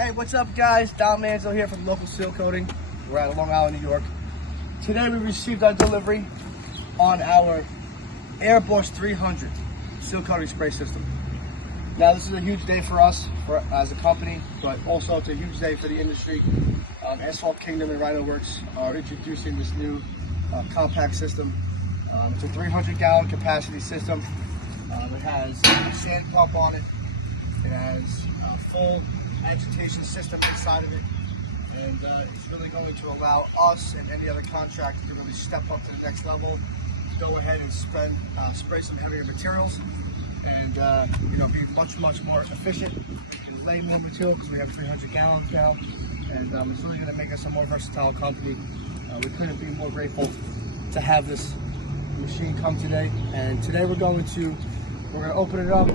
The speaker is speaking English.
Hey, what's up guys? Don Manzo here from local Sealcoating. We're at Long Island, New York. Today we received our delivery on our AirBoss 300 Sealcoating spray system. Now this is a huge day for us as a company, but also it's a huge day for the industry. Asphalt Kingdom and Rhino Works are introducing this new compact system. It's a 300 gallon capacity system. It has a sand pump on it. It has a full agitation system inside of it, and it's really going to allow us and any other contractor to really step up to the next level, go ahead and spray some heavier materials, and be much more efficient and lay more material because we have 300 gallons now, and it's really going to make us a more versatile company. We couldn't be more grateful to have this machine come today, and today we're going to open it up.